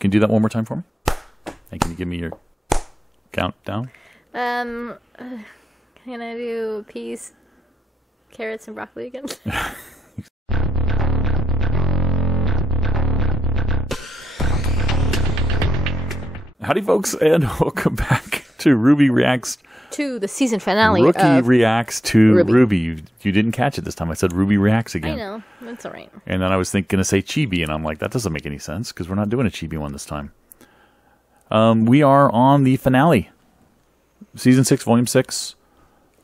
Can you do that one more time for me? And can you give me your countdown? Can I do peas, carrots, and broccoli again? Howdy, folks, and welcome back to RWBY Reacts. To the season finale. Rookie Reacts to RWBY. You didn't catch it this time. I said RWBY Reacts again. I know. That's all right. And then I was going to say Chibi, and I'm like, that doesn't make any sense because we're not doing a Chibi one this time. We are on the finale. Season 6, Volume 6.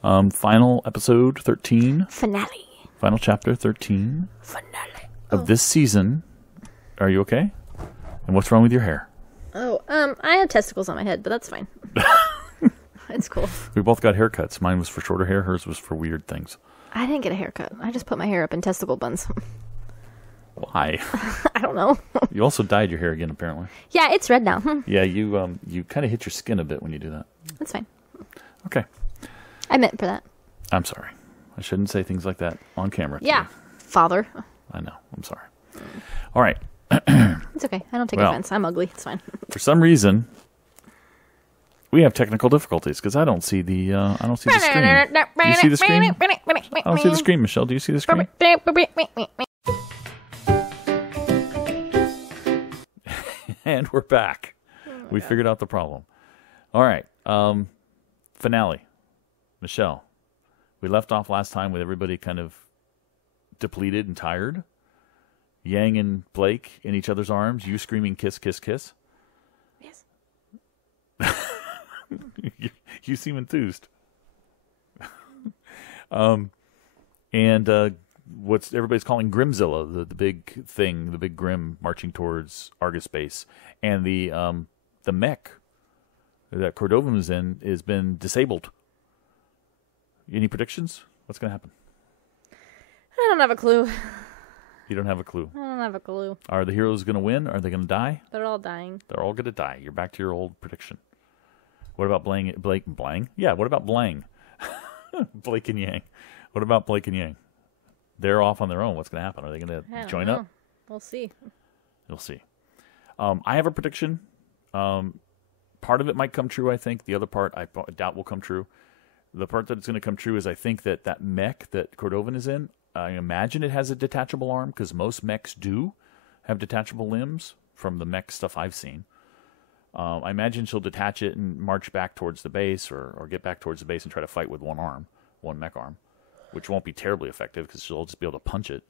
Final episode 13. Finale. Final chapter 13. Finale. Of this season. Are you okay? And what's wrong with your hair? Oh, I have testicles on my head, but that's fine. It's cool. We both got haircuts. Mine was for shorter hair. Hers was for weird things. I didn't get a haircut. I just put my hair up in testicle buns. Why? I don't know. You also dyed your hair again, apparently. Yeah, it's red now. Yeah, you kind of hit your skin a bit when you do that. That's fine. Okay. I meant for that. I'm sorry. I shouldn't say things like that on camera. Yeah, father. I know. I'm sorry. All right. It's okay. I don't take offense. I'm ugly. It's fine. For some reason, we have technical difficulties because I don't see the screen. Do you see the screen? I don't see the screen, Michelle. Do you see the screen? And we're back. We figured out the problem. All right. Finale. Michelle, we left off last time with everybody kind of depleted and tired. Yang and Blake in each other's arms. You screaming, kiss, kiss, kiss. Yes. You seem enthused. And what's everybody's calling Grimzilla, the big thing, the big Grim marching towards Argus base, and the mech that Cordovan is in has been disabled. Any predictions? What's going to happen? I don't have a clue. You don't have a clue. I don't have a clue. Are the heroes going to win? Are they going to die? They're all dying. They're all going to die. You're back to your old prediction. What about Blake? Yeah, what about Blang? Blake and Yang. What about Blake and Yang? They're off on their own. What's going to happen? Are they going to join up? We'll see. You'll see. I have a prediction. Part of it might come true, I think. The other part I doubt will come true. The part that's going to come true is I think that mech that Cordovan is in, I imagine it has a detachable arm because most mechs do have detachable limbs from the mech stuff I've seen. I imagine she'll detach it and march back towards the base or get back towards the base and try to fight with one mech arm, which won't be terribly effective because she'll just be able to punch it.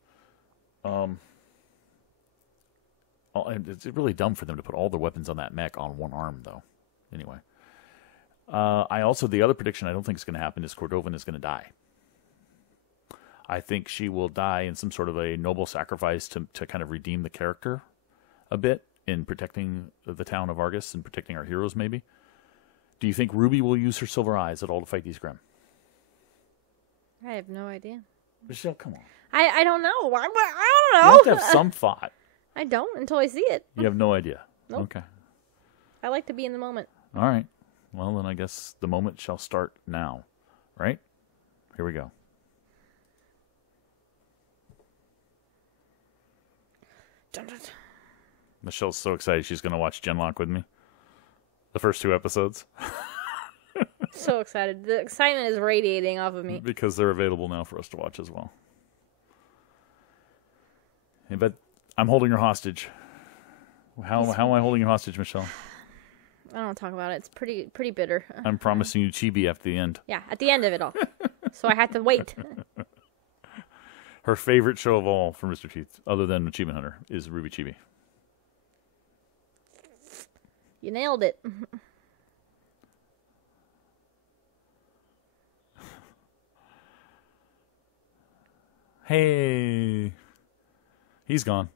It's really dumb for them to put all their weapons on that mech on one arm, though. Anyway. The other prediction I don't think is going to happen is Cordovan is going to die. I think she will die in some sort of a noble sacrifice to kind of redeem the character a bit in protecting the town of Argus and protecting our heroes, maybe. Do you think RWBY will use her silver eyes at all to fight these Grim? I have no idea. Michelle, come on. I don't know. I don't know. You have to have some thought. I don't until I see it. You have no idea. Nope. Okay. I like to be in the moment. All right. Well, then I guess the moment shall start now. Right? Here we go. Dun, dun. Michelle's so excited she's going to watch Genlock with me. The first 2 episodes. So excited. The excitement is radiating off of me. Because they're available now for us to watch as well. But I'm holding her hostage. How am I holding you hostage, Michelle? I don't want to talk about it. It's pretty bitter. I'm promising you chibi at the end. Yeah, at the end of it all. So I have to wait. Her favorite show of all from Rooster Teeth, other than Achievement Hunter, is RWBY Chibi. You nailed it. Hey. He's gone.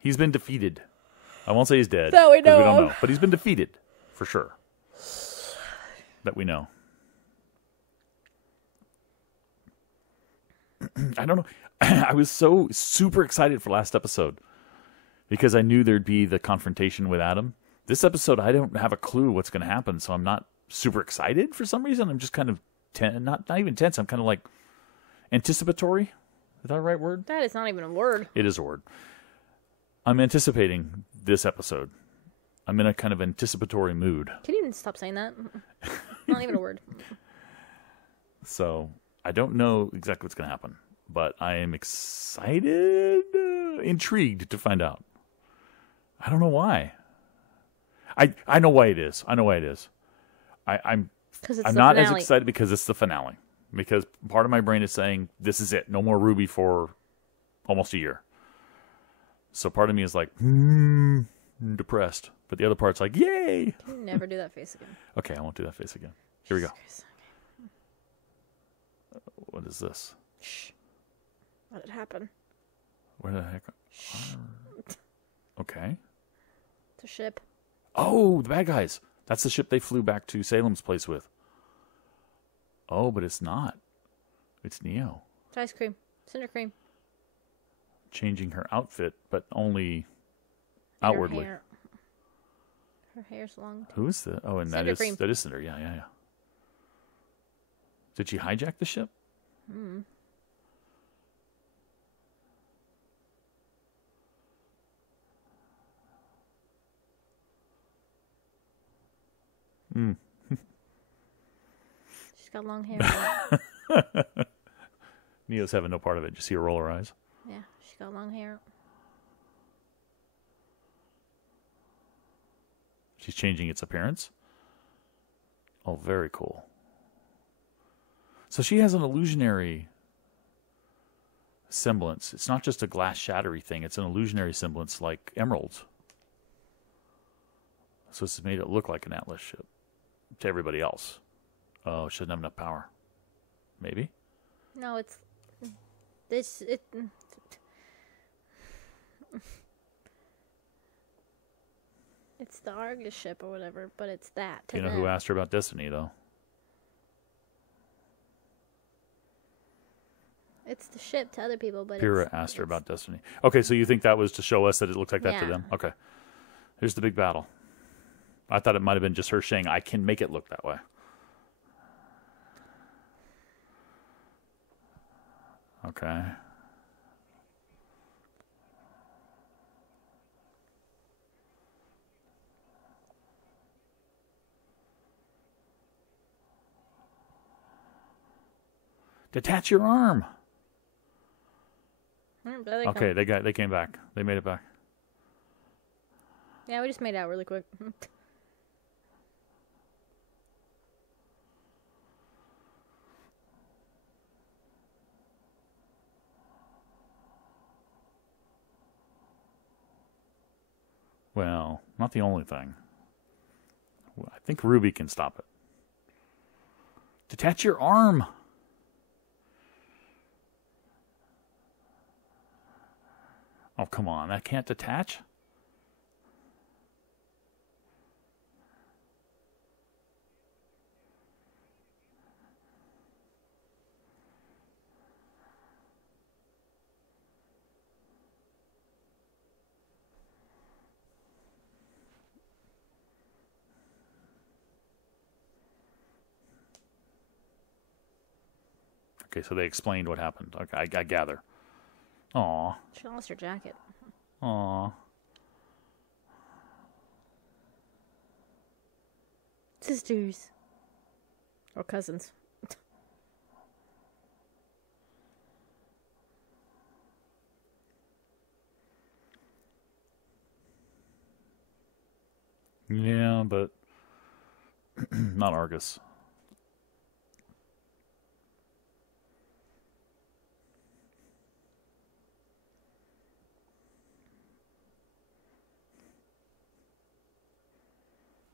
He's been defeated. I won't say he's dead. That we know. We don't know. But he's been defeated. For sure. That we know. I don't know. I was so super excited for last episode. Because I knew there'd be the confrontation with Adam. This episode, I don't have a clue what's going to happen. So I'm not super excited for some reason. I'm just kind of not even tense. I'm kind of like anticipatory. Is that the right word? That is not even a word. It is a word. I'm anticipating this episode. I'm in a kind of anticipatory mood. Can you even stop saying that? Not even a word. So I don't know exactly what's going to happen, but I am excited, intrigued to find out. I don't know why. I know why it is. I'm not as excited because it's the finale. Because part of my brain is saying, this is it. No more RWBY for almost a year. So part of me is like, depressed. But the other part's like, yay! Can you never do that face again? Okay, I won't do that face again. Here we go. What is this? Shh. Let it happen. Where the heck? Shh. Okay. It's a ship. Oh, the bad guys. That's the ship they flew back to Salem's place with. Oh, but it's not. It's Neo. It's ice cream. Cinder cream. Changing her outfit, but only outwardly. Her hair's long. Who is that? Oh, and Cinder that cream. is Cinder. Yeah. Did she hijack the ship? Hmm. She's got long hair. Neo's having no part of it. Did you see her roll her eyes? Yeah, she's got long hair. She's changing its appearance. Oh, very cool. So she has an illusionary semblance. It's not just a glass shattery thing. It's an illusionary semblance like emeralds. So this has made it look like an Atlas ship to everybody else. Oh, it shouldn't have enough power. Maybe? No, it's... This... It... It's the Argus ship or whatever, but it's that. You know who asked her about Destiny, though? It's the ship to other people, but Pyrrha asked her about Destiny. Okay, so you think that was to show us that it looks like that to them? Okay. Here's the big battle. I thought it might have been just her saying, I can make it look that way. Okay. Detach your arm. Okay, they came back. They made it back. Yeah, we just made out really quick. Well, not the only thing. I think RWBY can stop it. Detach your arm. Oh, come on. That can't detach? Okay, so they explained what happened. Okay, I gather. Aw. She lost her jacket. Aw. Sisters. Or cousins. Yeah, but not Argus.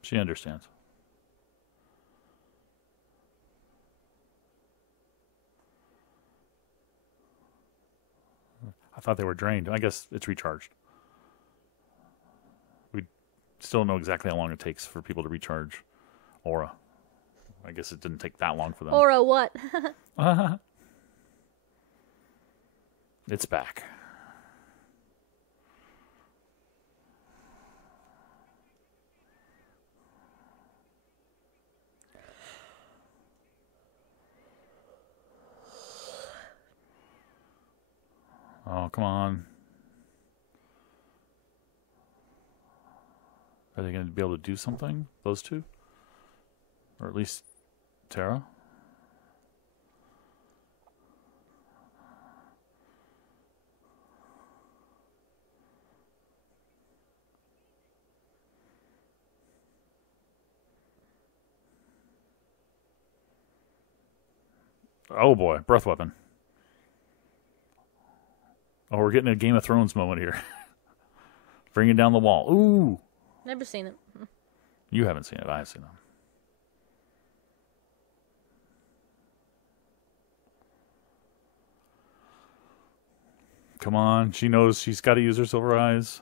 She understands. I thought they were drained. I guess it's recharged. We still know exactly how long it takes for people to recharge aura. I guess it didn't take that long for them. Aura what? It's back. Oh, come on. Are they going to be able to do something? Those two? Or at least Tara? Oh boy, breath weapon. Oh, we're getting a Game of Thrones moment here. Bringing down the wall. Ooh. Never seen it. You haven't seen it. I have seen it. Come on. She knows she's got to use her silver eyes.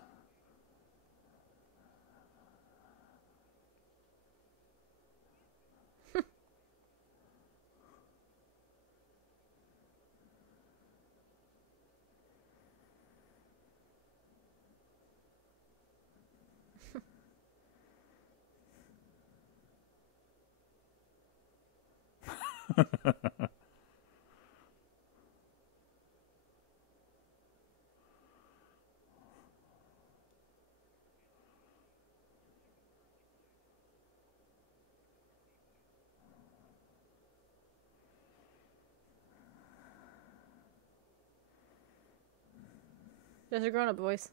Those are grown-up boys.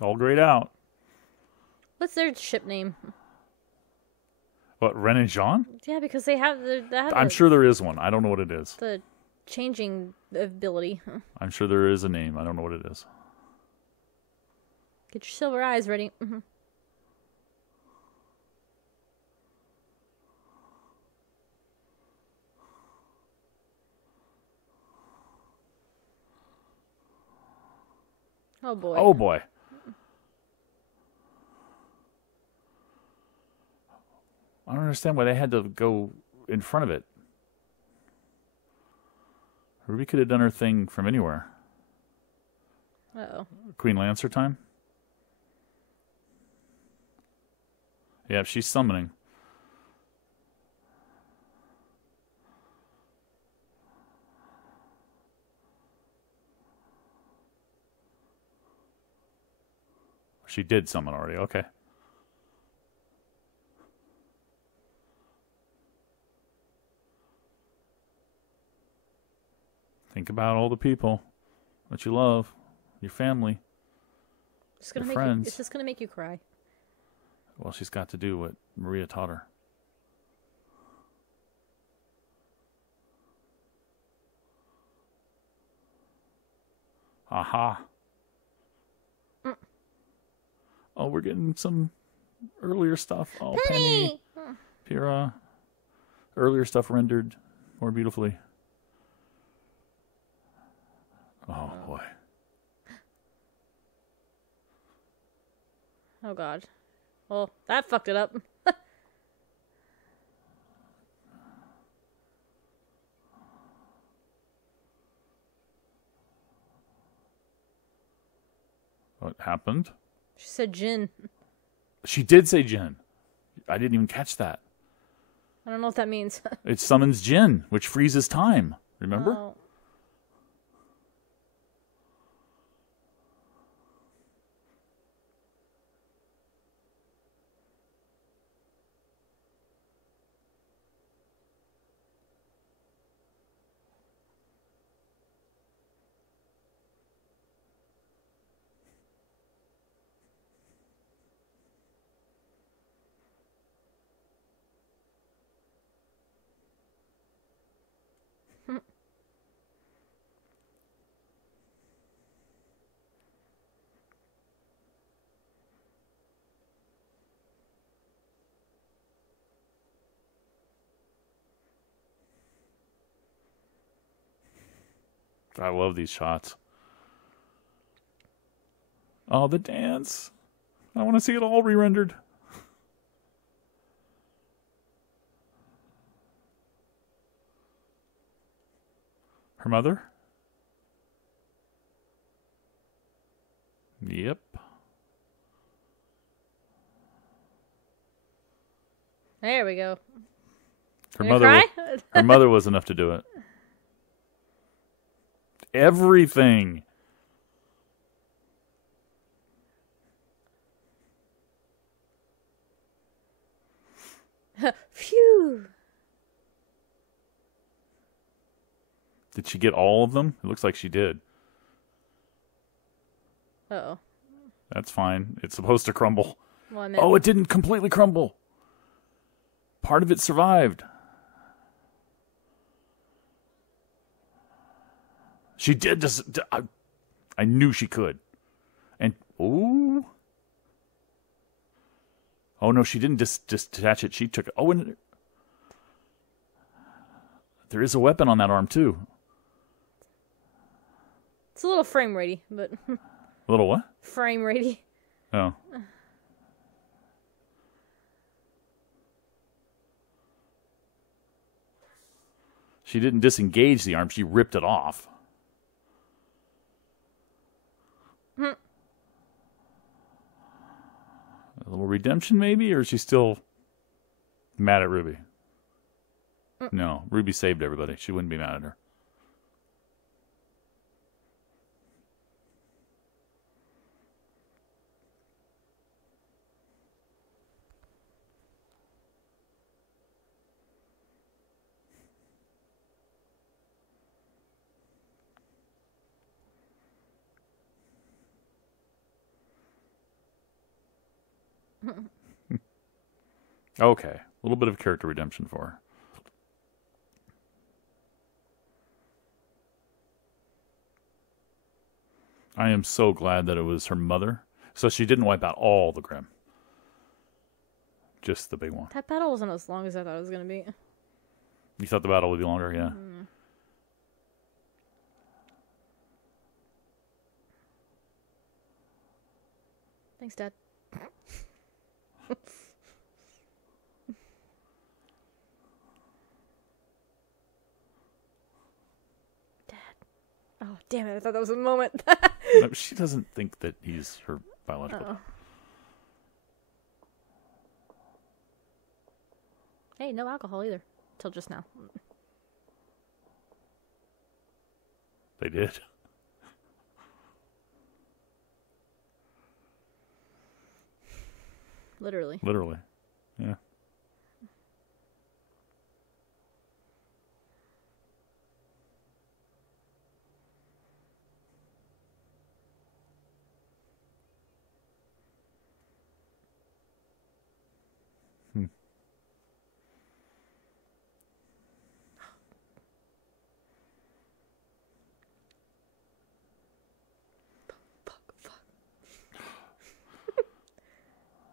All grayed out. What's their ship name? What, Ren and Jean? Yeah, because they have I'm sure there is one. I don't know what it is. the changing ability. I'm sure there is a name. I don't know what it is. Get your silver eyes ready. Oh boy. Oh boy. I don't understand why they had to go in front of it. Ruby could have done her thing from anywhere. Uh-oh. Queen Lancer time? Yeah, she's summoning. She did summon already, okay. Think about all the people that you love, your family, your friends. It's just gonna make you cry. Well, she's got to do what Maria taught her. Aha. Oh, we're getting some earlier stuff. Oh, Penny. Pyrrha. Earlier stuff rendered more beautifully. Oh, boy. Oh, God. Well, that fucked it up. What happened? She said Jin. She did say Jin. I didn't even catch that. I don't know what that means. It summons Jin, which freezes time. Remember? Oh. I love these shots. Oh, the dance. I want to see it all re-rendered. Her mother? Yep. There we go. Her You mother. cry? Her mother was enough to do it. everything. Phew. Did she get all of them? It looks like she did. Uh-oh. That's fine. It's supposed to crumble. Well, I meant... Oh, it didn't completely crumble. Part of it survived. She did just... I knew she could. And... Ooh. Oh, no, she didn't just detach it. She took it. Oh, and... There is a weapon on that arm, too. It's a little frame ratey, but... A little what? Frame ratey. Oh. She didn't disengage the arm. She ripped it off. A little redemption, maybe? Or is she still mad at Ruby? No. Ruby saved everybody. She wouldn't be mad at her. Okay. A little bit of character redemption for her. I am so glad that it was her mother. So she didn't wipe out all the Grimm. Just the big one. That battle wasn't as long as I thought it was going to be. You thought the battle would be longer? Yeah. Thanks, Dad. Oh, damn it. I thought that was a moment. No, she doesn't think that he's her biological dad. Hey, no alcohol either. Till just now. They did. Literally. Literally. Yeah.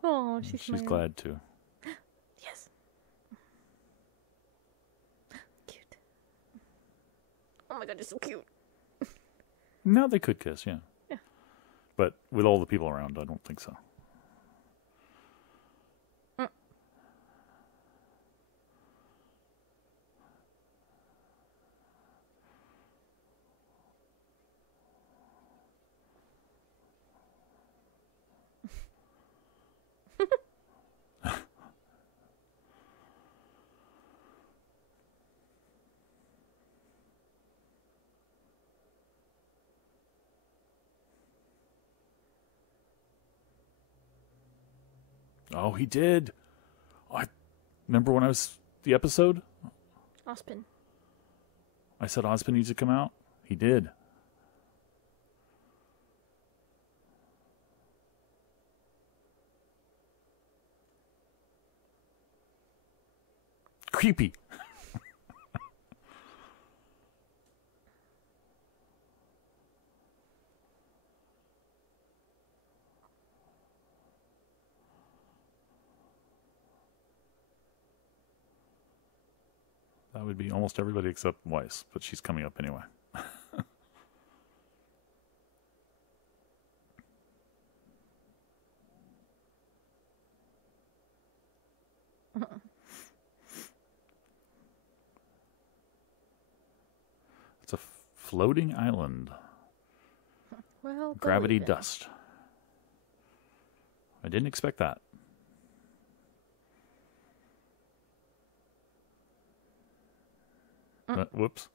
Oh, she's smiling. glad too. Yes. Cute. Oh my god, you're so cute. No, they could kiss, yeah. Yeah. But with all the people around, I don't think so. Oh, he did. I remember when I was the episode. Ospin. I said Ozpin needs to come out. He did. Creepy. That would be almost everybody except Weiss, but she's coming up anyway. It's a floating island. Well, Gravity believe it. dust. I didn't expect that. Whoops.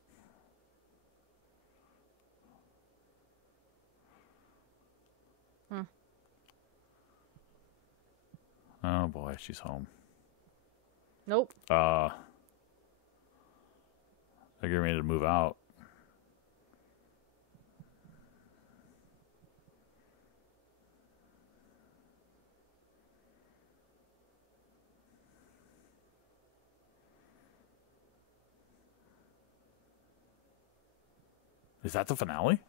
Oh boy, she's home. Nope. They're getting ready to move out. Is that the finale?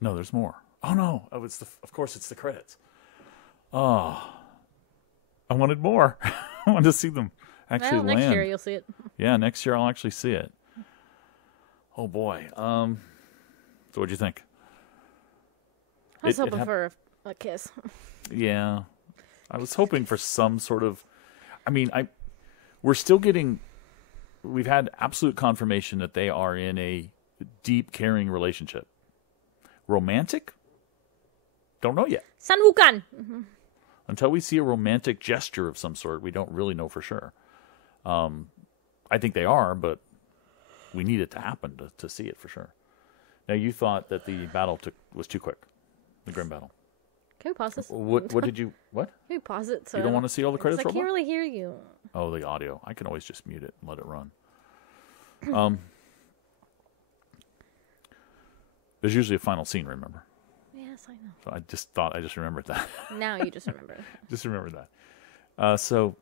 No, there's more. Oh no! Oh, of course it's the credits. Oh, I wanted more. I wanted to see them actually land. Next year you'll see it. Yeah, next year I'll actually see it. Oh boy. So what'd you think? I was hoping for a kiss. Yeah, I was hoping for some sort of. I mean, we're still getting. We've had absolute confirmation that they are in a deep, caring relationship. Romantic? Don't know yet. Sanwukan. Until we see a romantic gesture of some sort, we don't really know for sure. I think they are, but we need it to happen to see it for sure. Now, you thought that the battle was too quick, the Grim battle. Can we pause this? What did you? What? Can we pause it? So you don't want to see all the credits? I can't really hear you. Oh, the audio. I can always just mute it and let it run. There's usually a final scene, remember? Yes, I know. So I just thought I just remembered that. Now you just remember. Just remember that. So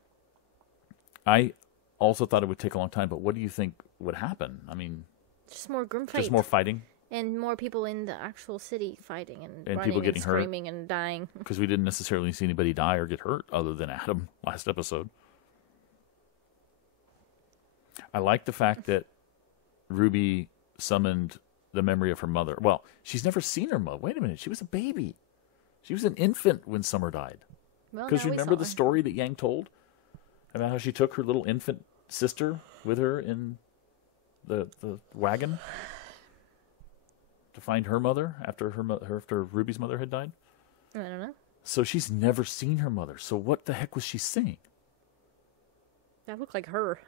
I also thought it would take a long time, but what do you think would happen? I mean, just more grim fight. Just more fighting? And more people in the actual city fighting and running people getting and screaming and dying. Because we didn't necessarily see anybody die or get hurt other than Adam last episode. I like the fact that Ruby summoned the memory of her mother. Well, she's never seen her mother. Wait a minute. She was a baby. She was an infant when Summer died. Because remember the story that Yang told about how she took her little infant sister with her in the wagon to find her mother after after Ruby's mother had died? I don't know. So she's never seen her mother. So what the heck was she seeing? That looked like her.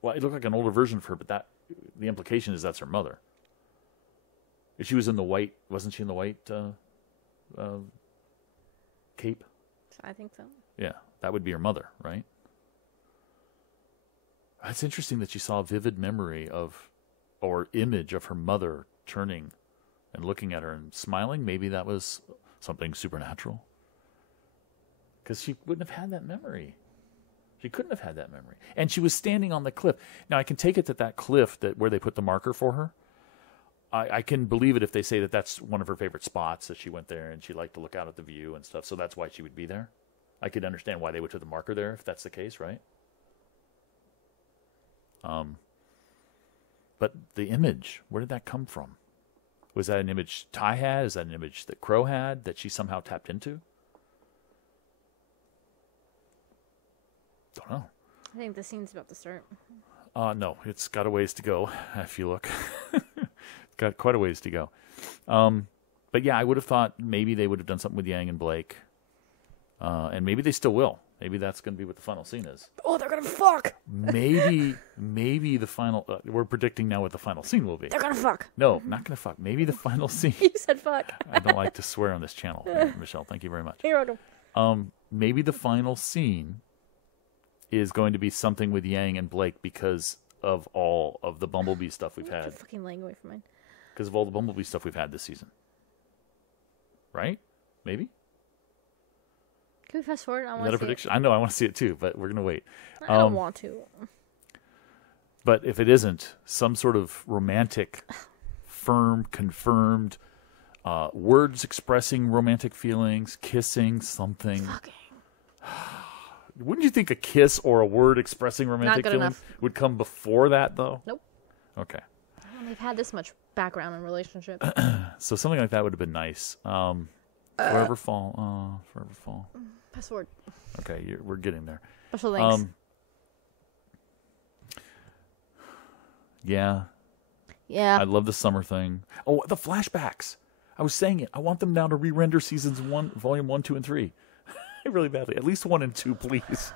Well, it looked like an older version of her, but the implication is that's her mother. If she was in the white, wasn't she in the white cape? I think so. Yeah, that would be her mother, right? It's interesting that she saw a vivid memory or image of her mother turning and looking at her and smiling. Maybe that was something supernatural. Because she wouldn't have had that memory. She couldn't have had that memory. And she was standing on the cliff. Now, I can take it that cliff where they put the marker for her, I can believe it if they say that that's one of her favorite spots, that she went there and she liked to look out at the view and stuff, so that's why she would be there. I could understand why they would put the marker there if that's the case, right? But the image, where did that come from? Was that an image Ty had? Is that an image that Crow had that she somehow tapped into? Don't know. I think the scene's about to start. No, it's got a ways to go, if you look. It's got quite a ways to go. But yeah, I would have thought maybe they would have done something with Yang and Blake. And maybe they still will. Maybe that's going to be what the final scene is. Oh, they're going to fuck! Maybe the final... we're predicting now what the final scene will be. They're going to fuck! No, not going to fuck. Maybe the final scene... You said fuck. I don't like to swear on this channel, Michelle. Thank you very much. You're welcome. Maybe the final scene is going to be something with Yang and Blake because of all of the Bumblebee stuff we've had. Get your fucking leg away from mine. Because of all the Bumblebee stuff we've had this season. Right? Maybe? Can we fast forward? I Is want that to a prediction? I know, I want to see it too, but we're going to wait. I don't want to. But if it isn't, some sort of romantic, firm, confirmed, words expressing romantic feelings, kissing, something. Fucking. Wouldn't you think a kiss or a word expressing romantic feelings would come before that, though? Nope. Okay. They've had this much background in relationship. So something like that would have been nice. Forever Fall. Forever Fall. Password. Okay, we're getting there. Special thanks. Yeah. Yeah. I love the summer thing. Oh, the flashbacks. I was saying it. I want them now to re-render seasons 1, volume 1, 2, and 3. Really badly. At least 1 and 2, please.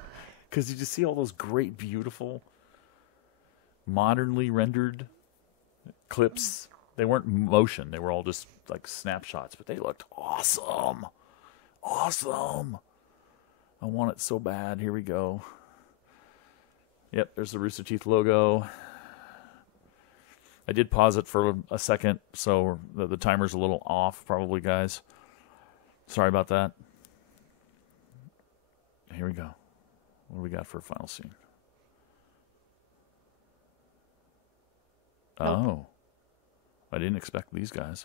Because you just see all those great, beautiful, modernly rendered clips. They weren't motion. They were all just like snapshots, but they looked awesome. Awesome. I want it so bad. Here we go. Yep, there's the Rooster Teeth logo. I did pause it for a second, so the timer's a little off, probably, guys. Sorry about that. Here we go. What do we got for a final scene? Nope. Oh. I didn't expect these guys.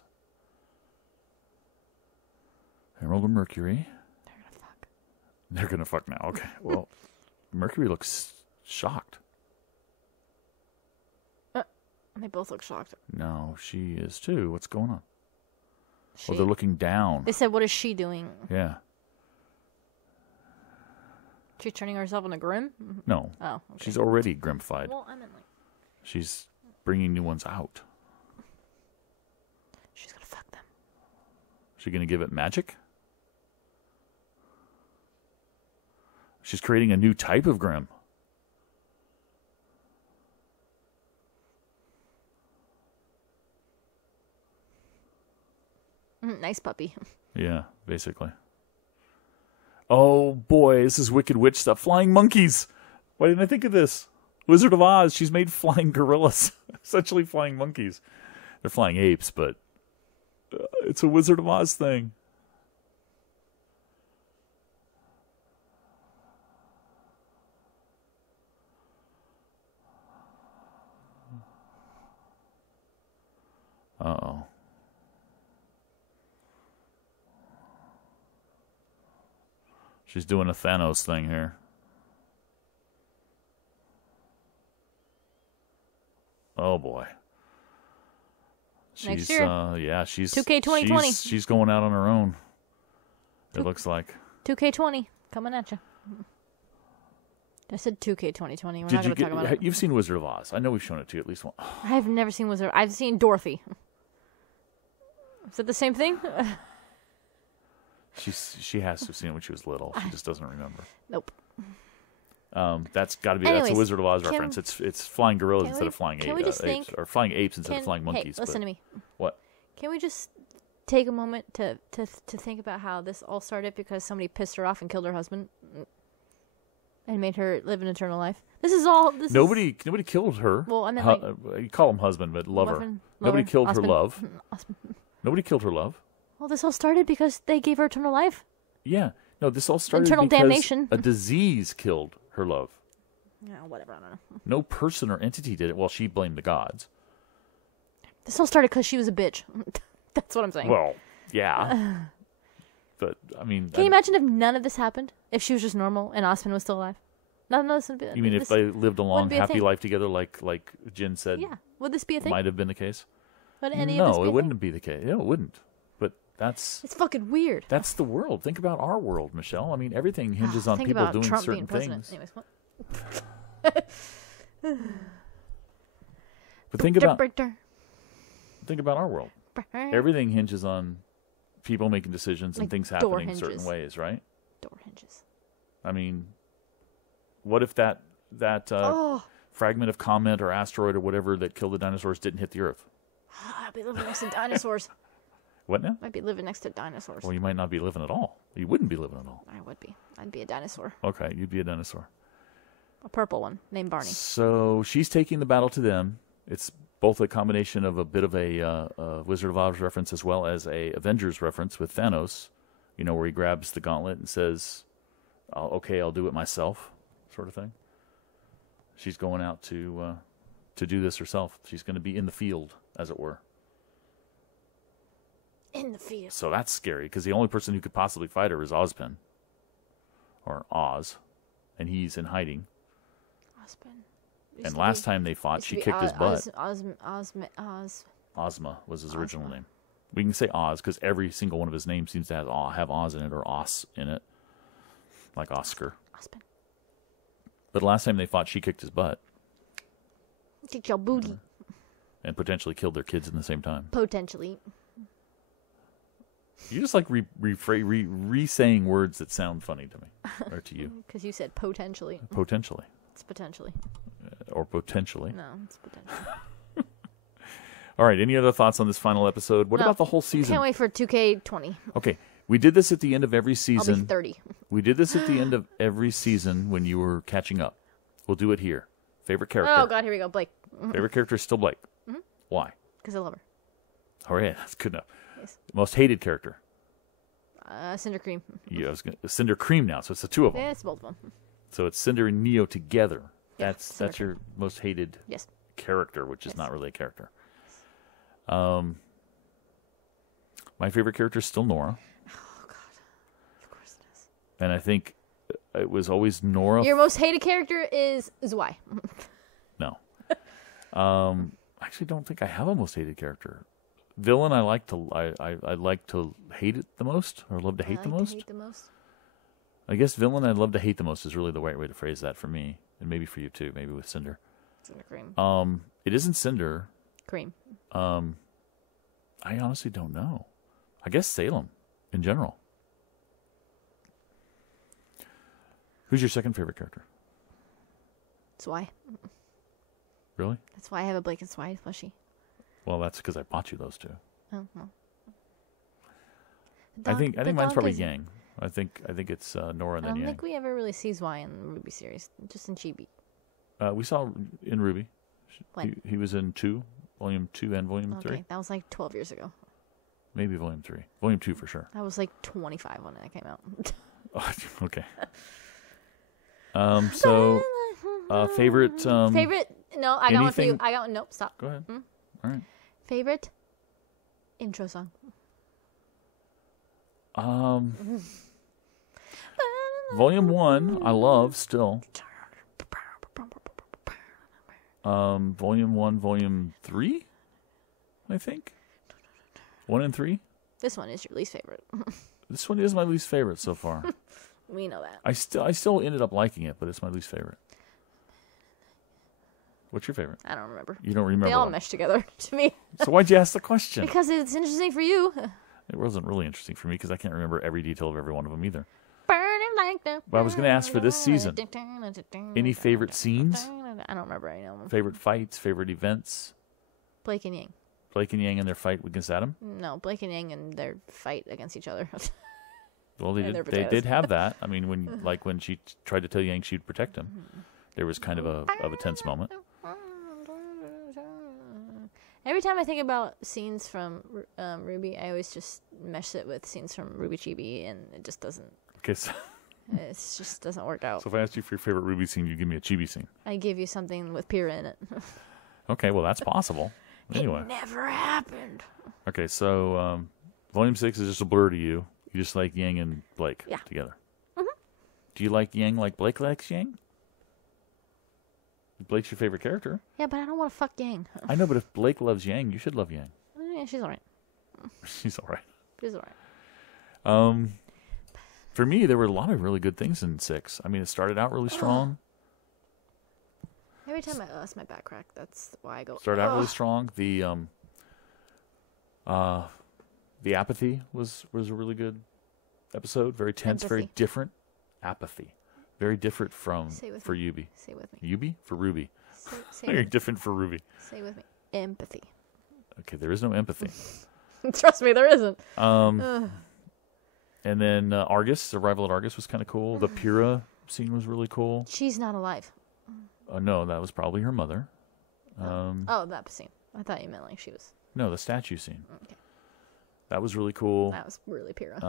Emerald and Mercury. They're gonna fuck. They're gonna fuck now. Okay. Well, Mercury looks shocked. They both look shocked. No, she is too. What's going on? She. Oh, they're looking down. They said, "What is she doing?" Yeah. She's turning herself into Grim. No. Oh. Okay. She's already grimfied. Well, I meant like. She's bringing new ones out. She's gonna fuck them. Is she gonna give it magic? She's creating a new type of Grim. Nice puppy. Yeah, basically. Oh boy, this is Wicked Witch stuff. Flying monkeys. Why didn't I think of this? Wizard of Oz. She's made flying gorillas. Essentially flying monkeys. They're flying apes, but it's a Wizard of Oz thing. Uh-oh. She's doing a Thanos thing here. Oh boy. Next She's year. Yeah, she's 2K 2020. She's going out on her own. It looks like. 2K20 coming at you. I said 2K 2020. We're not going to talk about it. You've seen Wizard of Oz. I know we've shown it to you at least once. I have never seen Wizard. I've seen Dorothy. Is it the same thing? She has to have seen it when she was little. She just doesn't remember. Nope. That's got to be. Anyways, that's a Wizard of Oz reference. It's flying gorillas instead of flying can we just apes, or flying apes instead of flying monkeys. Hey, listen to me. What? Can we just take a moment to think about how this all started because somebody pissed her off and killed her husband and made her live an eternal life? Nobody killed her. Well, I meant like you call him husband, but lover. Nobody killed her love. Nobody killed her love. Well, this all started because they gave her eternal life. Yeah. No, this all started Eternal because damnation. a disease killed her love. Yeah, whatever. I don't know. No person or entity did it. Well, she blamed the gods. This all started because she was a bitch. That's what I'm saying. Well, yeah. But, I mean... Can you imagine if none of this happened? If she was just normal and Osman was still alive? None of this would be... You mean if they lived a long, happy life together like Jin said? Yeah. Would this be a thing? Might have been the case. Would any of this be it wouldn't be the case. No, it wouldn't. But that's... It's fucking weird. That's the world. Think about our world, Michelle. I mean, everything hinges on people doing Trump certain being president. things. Anyways, what? But think about our world. Everything hinges on people making decisions and things happening certain ways, right? Door hinges. I mean, what if that fragment of comet or asteroid or whatever that killed the dinosaurs didn't hit the Earth? I'd be living next to dinosaurs. What now? I'd be living next to dinosaurs. Well, you might not be living at all. You wouldn't be living at all. I would be. I'd be a dinosaur. Okay, you'd be a dinosaur. A purple one named Barney. So she's taking the battle to them. It's both a combination of a bit of a Wizard of Oz reference as well as a Avengers reference with Thanos, where he grabs the gauntlet and says, I'll do it myself, sort of thing. She's going out to do this herself. She's going to be in the field, as it were. In the field. So that's scary, because the only person who could possibly fight her is Ozpin. Or Oz. And he's in hiding. Ozpin. And last time they fought, she kicked his butt. Oz. Ozma was his original name. We can say Oz, because every single one of his names seems to have Oz in it, or Os in it. Like Oscar. Ozpin. But last time they fought, she kicked his butt. Kick your booty. And potentially killed their kids in the same time. Potentially. You just like re-saying words that sound funny to me, or to you. Because you said potentially. Potentially. It's potentially. Or potentially. No, it's potentially. All right, any other thoughts on this final episode? What about the whole season? Can't wait for 2K20. Okay, We did this at the end of every I'll be season. 30. We did this at the end of every season when you were catching up. We'll do it here. Favorite character. Oh, God, here we go. Blake. Favorite character is still Blake. Why? Because I love her. Oh, yeah, that's good enough. Yes. Most hated character. Cinder Cream. Yeah, I was gonna, Cinder Cream now, so it's the two of them. Yeah, it's both of them. So it's Cinder and Neo together. Yeah, That's your most hated Yes. character, which is not really a character. My favorite character is still Nora. Oh, God. Of course it is. And I think it was always Nora. Your most hated character is Zwei. No. I actually don't think I have a most hated character. Villain, I like to hate it the most, or love to hate the most. Hate the most. I guess villain I'd love to hate the most is really the right way to phrase that for me, and maybe for you too, maybe with Cinder. Cinder Cream. It isn't Cinder. Cream. I honestly don't know. I guess Salem in general. Who's your second favorite character? Zwei. Really? That's why I have a Blake and Zwei plushie. Well, that's because I bought you those two. Oh, well. I think mine's probably Yang. I think it's Nora and I then don't Yang. think we ever really see Zwei in the RWBY series, just in Chibi. We saw in RWBY. When? He was in Volume 2 and Volume 3. Okay, that was like 12 years ago. Maybe Volume 3. Volume 2 for sure. I was like 25 when that came out. Okay. So, favorite... Favorite? No, I got one for you. anything- I got one. Nope, stop. Go ahead. All right. Favorite intro song? Volume 1, I love still. Volume 1, Volume 3, I think. 1 and 3. This one is your least favorite. This one is my least favorite so far. We know that. I still ended up liking it, but it's my least favorite. What's your favorite? I don't remember. You don't remember? They all one. mesh together to me. So why'd you ask the question? Because it's interesting for you. It wasn't really interesting for me because I can't remember every detail of every one of them either. Burning like the Well, I was going to ask for this season. Any favorite scenes? I don't remember any of them. Favorite fights? Favorite events? Blake and Yang. Blake and Yang and their fight against Adam? No, Blake and Yang and their fight against each other. Well, And they their did potatoes. have that. I mean, when she tried to tell Yang she'd protect him, there was kind of a tense moment. Every time I think about scenes from RWBY, I always just mesh it with scenes from RWBY Chibi, and it just doesn't. Okay, so It just doesn't work out. if I asked you for your favorite RWBY scene, you'd give me a chibi scene. I give you something with Pyrrha in it. Okay, well, that's possible. Anyway. It never happened. Okay, so Volume 6 is just a blur to you. You just like Yang and Blake together. Mm-hmm. Do you like Yang like Blake likes Yang? Blake's your favorite character. Yeah, but I don't want to fuck Yang. I know, but if Blake loves Yang, you should love Yang. Yeah, she's alright. She's all right. She's alright. For me, there were a lot of really good things in 6. I mean, it started out really strong. Every time that's my back crack. That's why I go. Started out really strong. The apathy was a really good episode. Very tense, very Empathy. different. Apathy, very different from Say it with for me. RWBY. Say with me. RWBY for RWBY. Say Very with me. different for RWBY. Say with me. Empathy. Okay, there is no empathy. Trust me, there isn't. And then Argus, the arrival at Argus was kind of cool. The Pyrrha scene was really cool. She's not alive. No, that was probably her mother. Oh, that scene. I thought you meant like she was. No, the statue scene. Okay. That was really cool. That was really Pyrrha.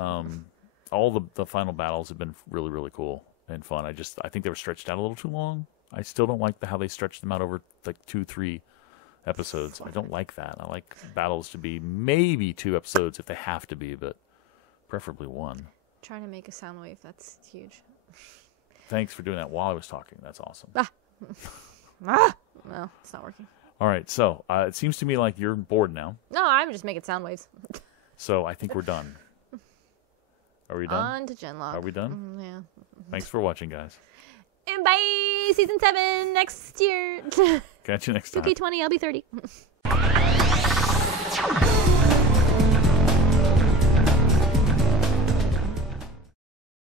All the final battles have been really, really cool and fun. I think they were stretched out a little too long. I still don't like how they stretched them out over like 2-3 episodes. I don't like that. I like battles to be maybe 2 episodes if they have to be, but preferably 1. Trying to make a sound wave. That's huge. Thanks for doing that while I was talking. That's awesome. No, it's not working. All right, so it seems to me like you're bored now. No, I'm just making sound waves. So I think we're done. Are we done? On to Genlock. Are we done? Yeah. Thanks for watching, guys. And bye! Season 7 next year. Catch you next time. 2K20, I'll be 30.